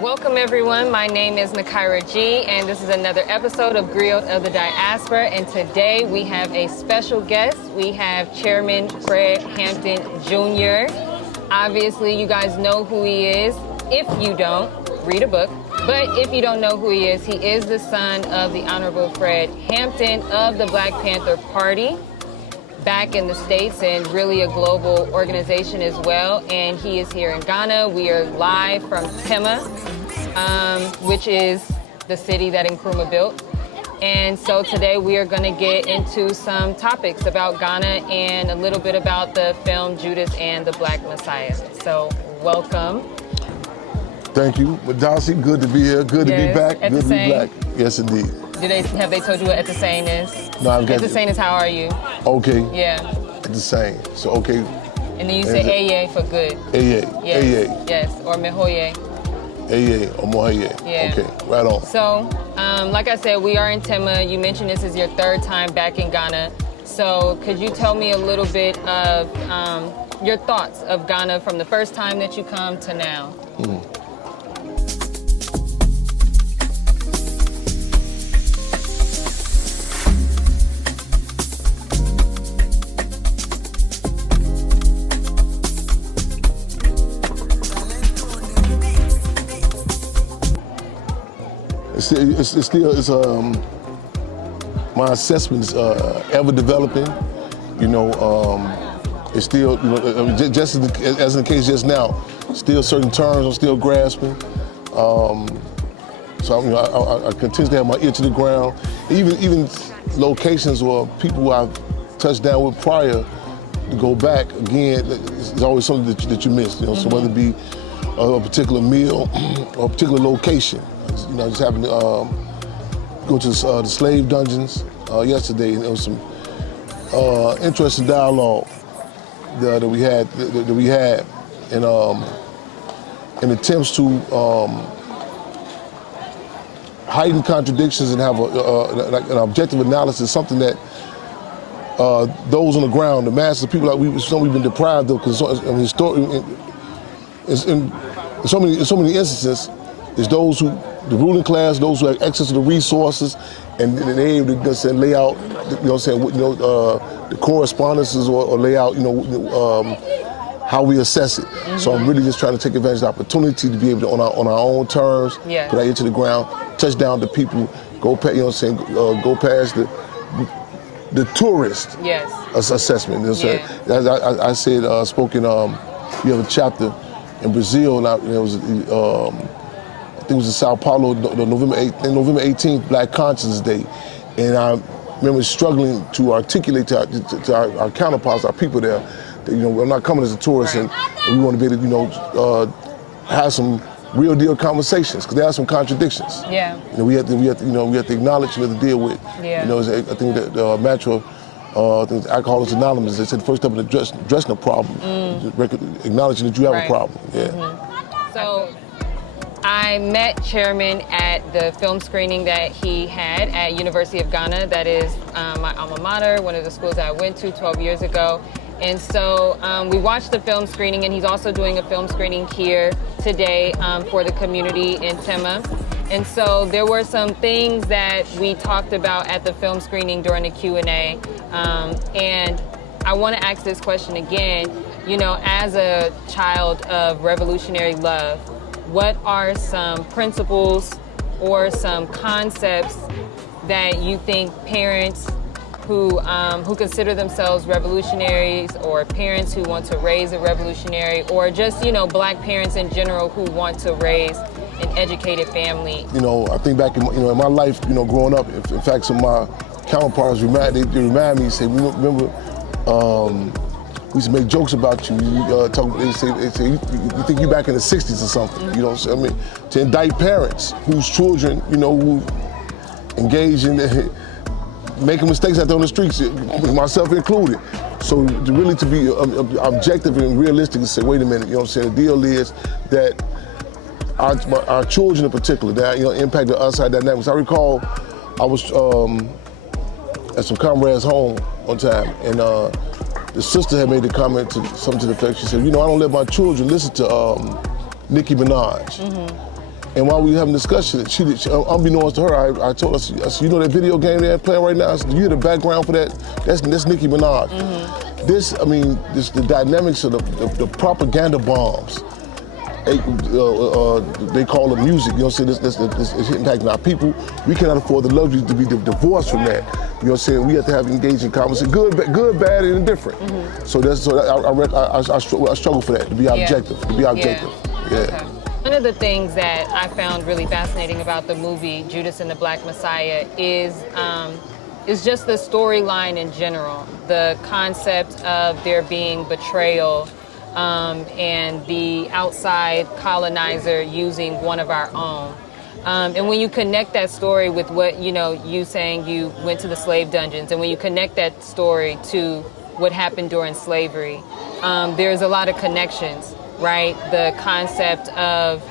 Welcome everyone, my name is Nakaira G and this is another episode of Griot of the Diaspora, and today we have a special guest. We have Chairman Fred Hampton Jr. Obviously you guys know who he is. If you don't, read a book. But if you don't know who he is the son of the Honorable Fred Hampton of the Black Panther Party back in the States, and really a global organization as well. And he is here in Ghana. We are live from Tema, which is the city that Nkrumah built. And so today we are going to get into some topics about Ghana and a little bit about the film Judas and the Black Messiah. So welcome. Thank you. Madasi, good to be here. Good to be back. Good to be black. Yes, indeed. Have they told you what Etasain is? No, I've got Etasain is how are you? Okay. Yeah. Etasain. So, okay. And then you say Eye for good. Eye. Yes. Eye. Yes. Or Mehoye. Eye or Mohaye. Yeah. Okay. Right on. So, like I said, we are in Tema. You mentioned this is your third time back in Ghana. So, could you tell me a little bit of your thoughts of Ghana from the first time that you come to now? My assessment is ever developing. You know, it's still, you know, just as in the case just now, still certain terms I'm still grasping. So you know, I continue to have my ear to the ground. Even locations or people who I've touched down with prior to go back again, it's always something that you miss. You know, so whether it be a particular meal or a particular location. You know, I just happened to go to the slave dungeons yesterday, and there was some interesting dialogue that we had, in attempts to heighten contradictions and have like an objective analysis, something that those on the ground, the masses of people, like we've been deprived of, because in so many instances, it's those who, the ruling class, those who have access to the resources, and they're able to lay out, the correspondences or lay out, how we assess it. So I'm really just trying to take advantage of the opportunity to be able to, on our own terms, put our ear to the ground, touch down to people, go past, go past the tourist assessment. I said, spoke in, we have a chapter in Brazil, and it was. I think it was in Sao Paulo, November 18th, Black Conscience Day. And I remember struggling to articulate to our counterparts, our people there, that, I'm not coming as a tourist, and we want to be able to, have some real deal conversations, because there are some contradictions. Yeah. We have to acknowledge and to deal with. Yeah. I think that the mantra of Alcoholics Anonymous, they said the first step in addressing a problem, acknowledging that you have a problem. Yeah. So, I met Chairman at the film screening that he had at University of Ghana. That is my alma mater, one of the schools that I went to 12 years ago. And so we watched the film screening, and he's also doing a film screening here today for the community in Tema. And so there were some things that we talked about at the film screening during the Q&A. And I want to ask this question again. As a child of revolutionary love, what are some principles or some concepts that you think parents who consider themselves revolutionaries, or parents who want to raise a revolutionary, or just black parents in general who want to raise an educated family? I think back in my life, growing up, in fact, some of my counterparts remind me, say, remember. We used to make jokes about you. They say you think you back in the 60s or something. To indict parents whose children, who engage in making mistakes out there on the streets, myself included. So to be objective and realistic and say, wait a minute, the deal is that our children in particular, that impacted us, our dynamics. I recall I was at some comrades' home one time, and the sister had made a comment to something to the effect. She said, I don't let my children listen to Nicki Minaj. And while we were having a discussion, unbeknownst to her, I told her, I said, you know that video game they're playing right now? I said, you hear the background for that? That's Nicki Minaj. The dynamics of the propaganda bombs, they call it music, you know what I'm saying? This is impacting our people. We cannot afford the luxury to be divorced from that. You know what I'm saying? We have to have engaging conversation, good, bad, and indifferent. So I struggle for that, to be objective, Yeah. Okay. One of the things that I found really fascinating about the movie Judas and the Black Messiah is just the storyline in general, the concept of there being betrayal and the outside colonizer using one of our own. And when you connect that story with what, you saying you went to the slave dungeons, and when you connect that story to what happened during slavery, there's a lot of connections, right? The concept of,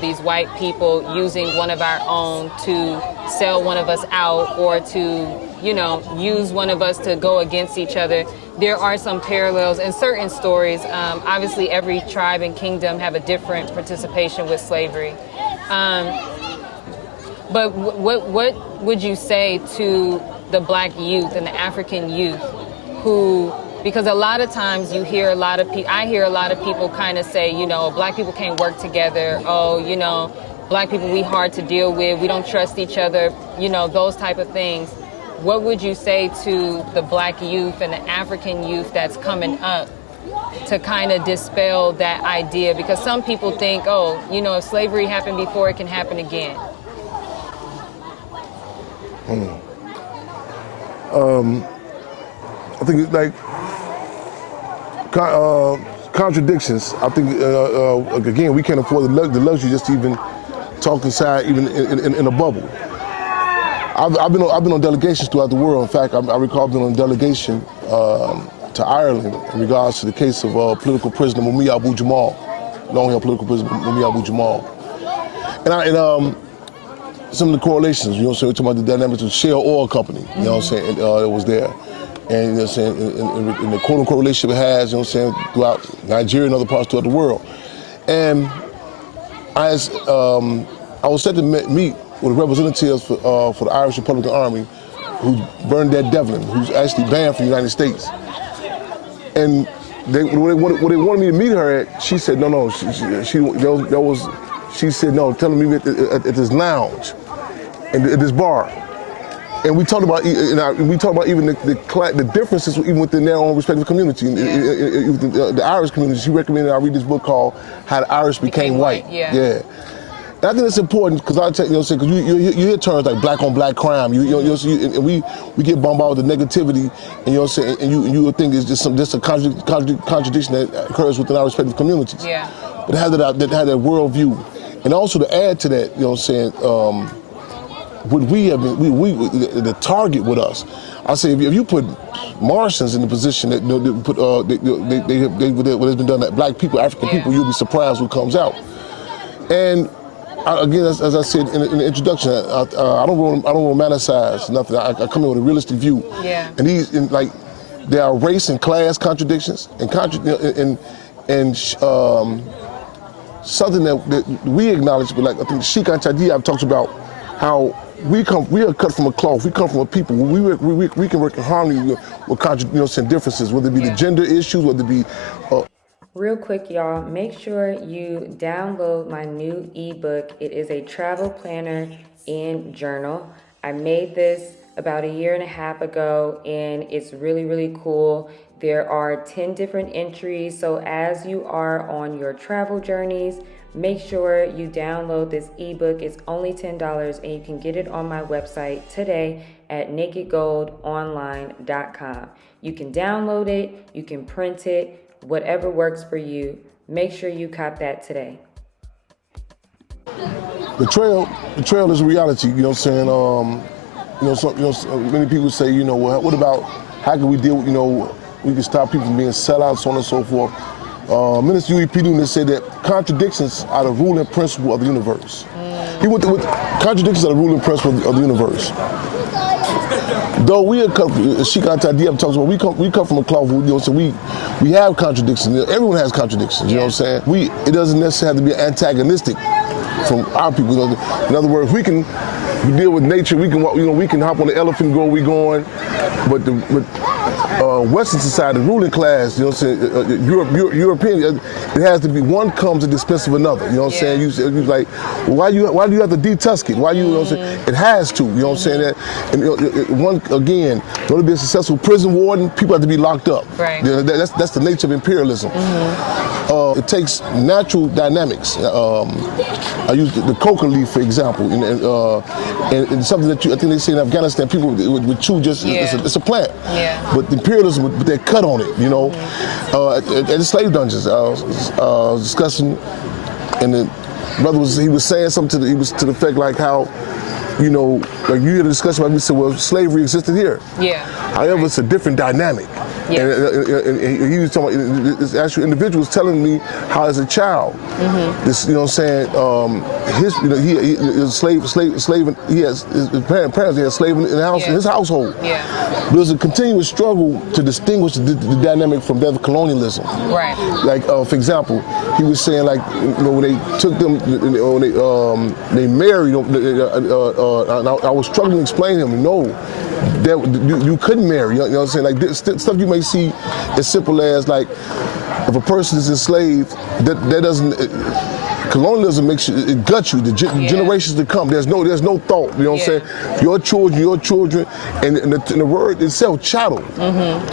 these white people using one of our own to sell one of us out, or to, use one of us to go against each other. There are some parallels in certain stories. Obviously, every tribe and kingdom have a different participation with slavery. But what would you say to the Black youth and the African youth who, because a lot of times I hear a lot of people kind of say, Black people can't work together. Oh, Black people, we hard to deal with. We don't trust each other. Those type of things. What would you say to the Black youth and the African youth that's coming up to kind of dispel that idea? Because some people think, if slavery happened before, it can happen again. I think contradictions. I think again, we can't afford the luxury just to even talk inside, even in a bubble. I've been on delegations throughout the world. In fact, I recall being on a delegation to Ireland in regards to the case of political prisoner Mumia Abu Jamal, long-held political prisoner Mumia Abu Jamal. And some of the correlations, we're talking about the dynamics of Shell Oil Company, you know what I'm saying, it was there. And you know what I'm saying, in the quote-unquote relationship it has, you know what I'm saying, throughout Nigeria and other parts throughout the world. And I was set to meet with representatives for the Irish Republican Army, who Bernadette Devlin, who's actually banned from the United States. And when they wanted me to meet her at, she said, no, she said, no, tell me at this lounge, and at this bar. And we talked about even the differences even within their own respective community. The Irish community, she recommended I read this book called How the Irish Became White. Yeah. And I think it's important because because you hear terms like black on black crime. And we get bombarded with negativity, and and you would think it's just a contradiction that occurs within our respective communities. Yeah. But it had that worldview, and also to add to that, what we have been, the target with us. I say if you put Martians in the position that what has been done to Black people, African people, you'll be surprised what comes out. And again, as I said in the introduction, I don't romanticize nothing. I come in with a realistic view. Yeah. And there are race and class contradictions and something that we acknowledge, but like I think Sheikh Antadiab talks about how we are cut from a cloth. We come from a people. We can work in harmony with differences, whether it be the gender issues, whether it be. Real quick, y'all, make sure you download my new ebook. It is a travel planner and journal. I made this about 1.5 years ago, and it's really, really cool. There are 10 different entries, so as you are on your travel journeys, make sure you download this ebook. It's only $10, and you can get it on my website today at nakedgoldonline.com. You can download it, you can print it, whatever works for you. Make sure you cop that today. Betrayal is a reality, you know what I'm saying? Many people say, what about, how can we deal with, we can stop people from being sellouts, so on and so forth. Minister Huey P. Newton said that contradictions are the ruling principle of the universe. He went with contradictions are the ruling principle of the universe. Though we are Sheikh Antadiab talks about, we come from a cloth, so we have contradictions. Everyone has contradictions, you know what I'm saying? It doesn't necessarily have to be antagonistic from our people. In other words, we deal with nature. We can walk, we can hop on the elephant and go where we going. But Western society, the ruling class, European, it has to be one comes at the expense of another. You know what I'm saying? You like, why do you have to detusk it? Why you know what I'm saying? It has to. You know what I'm saying? That, and one again, in order to be a successful prison warden, people have to be locked up. Right. That's the nature of imperialism. It takes natural dynamics. I use the coca leaf, for example, and something that I think they say in Afghanistan, people would chew just, it's a plant. Yeah. But the imperialism, with their cut on it, at the slave dungeons, I was discussing, and the brother he was saying something to the effect like how, like you had a discussion about, we said, well, slavery existed here. Yeah. However, it's a different dynamic. Yeah. And he was talking about, this actual individual was telling me how as a child, this, he is slave, he has, his parents, he had slave in the house, in his household. Yeah. There's a continuous struggle to distinguish the dynamic from that of colonialism. Right. Like, for example, he was saying, like, when they took them, when they married, I was struggling to explain to him, that you couldn't marry. You know what I'm saying? Like, this stuff you may see as simple as, like, if a person is enslaved, that doesn't. Colonialism makes you, it guts you. The generations to come. There's no thought. You know what I'm saying? Your children, and the word itself, chattel.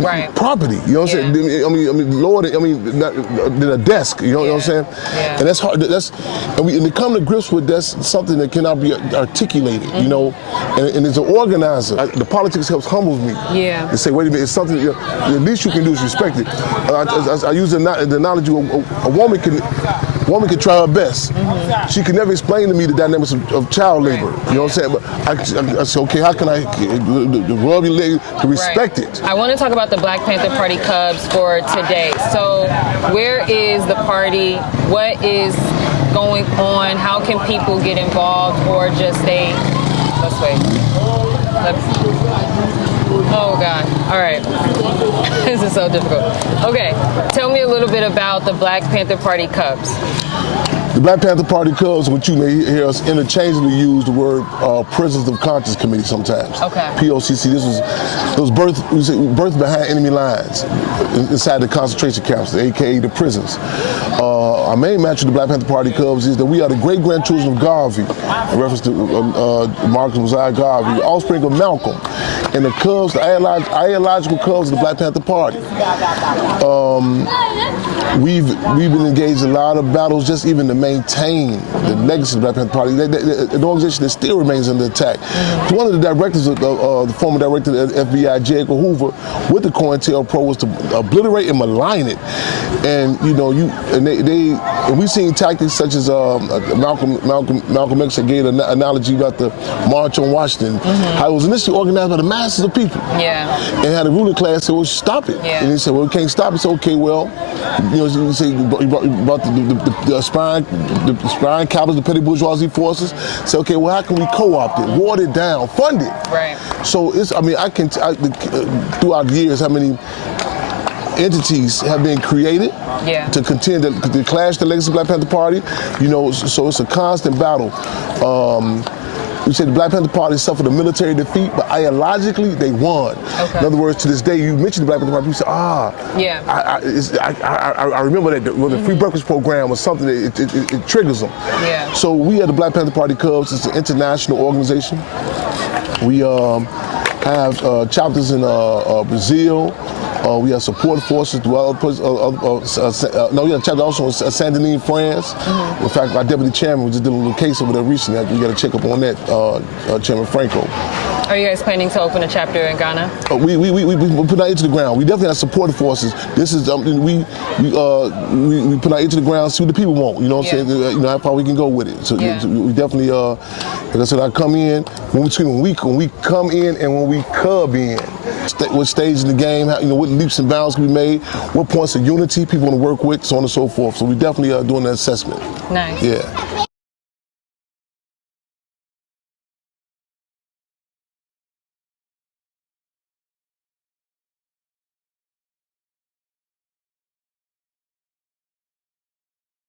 Right. Property. You know what I'm saying? I mean, Lord. Than a desk. You know what I'm saying? Yeah. And that's hard. And to come to grips with that's something that cannot be articulated. And as an organizer, the politics helps humble me. Yeah. To say, wait a minute, it's something. The least you can do is respect it. I use the analogy: a woman can try her best. She can never explain to me the dynamics of child labor. You know what I'm saying? But I say, okay, how can I rub your leg to respect it? I want to talk about the Black Panther Party Cubs for today. So where is the party? What is going on? How can people get involved or just stay? Let's wait. Oh God, all right. This is so difficult. Okay, tell me a little bit about the Black Panther Party Cubs. The Black Panther Party Cubs, which you may hear us interchangeably use the word Prisoners of Conscience Committee sometimes. Okay. POCC. It was birthed behind enemy lines inside the concentration camps, aka the prisons. Our main match with the Black Panther Party Cubs is that we are the great-grandchildren of Garvey, in reference to Marcus Mosiah Garvey, the offspring of Malcolm, and the Cubs, the ideological Cubs of the Black Panther Party. We've been engaged in a lot of battles just even to maintain the legacy of the Black Panther Party, an organization that still remains under attack. One of the directors, the former director of the FBI, J. Edgar Hoover, with the COINTELPRO was to obliterate and malign it. And and we've seen tactics such as Malcolm X gave an analogy about the March on Washington, how it was initially organized by the masses of people. Yeah. And how the ruling class said, well, stop it. Yeah. And he said, well, we can't stop it. So, okay, well, you say you brought the aspiring capitals, the petty bourgeoisie forces. Say, okay, well, how can we co-opt it, water it down, fund it? Right. So throughout the years, how many entities have been created to contend to clash the legacy of the Black Panther Party. So it's a constant battle. We say the Black Panther Party suffered a military defeat, but ideologically they won. Okay. In other words, to this day, you mentioned the Black Panther Party, you say, I remember that the Free Breakfast Program was something that it triggers them. Yeah. So we at the Black Panther Party Cubs, it's an international organization. We have chapters in Brazil. We have support forces throughout we have chapter also in Saint Denis, France. In fact, our deputy chairman was just dealing with a case over there recently. We got to check up on that, Chairman Franco. Are you guys planning to open a chapter in Ghana? We put our ear to the ground. We definitely have support forces. This is we put our ear to the ground, see what the people want. You know what I'm saying? How far we can go with it. So we definitely, like I said, I come in when we come in and when we cub in. What stage in the game? What leaps and bounds can be made? What points of unity people want to work with, so on and so forth. So we definitely are doing that assessment. Nice. Yeah.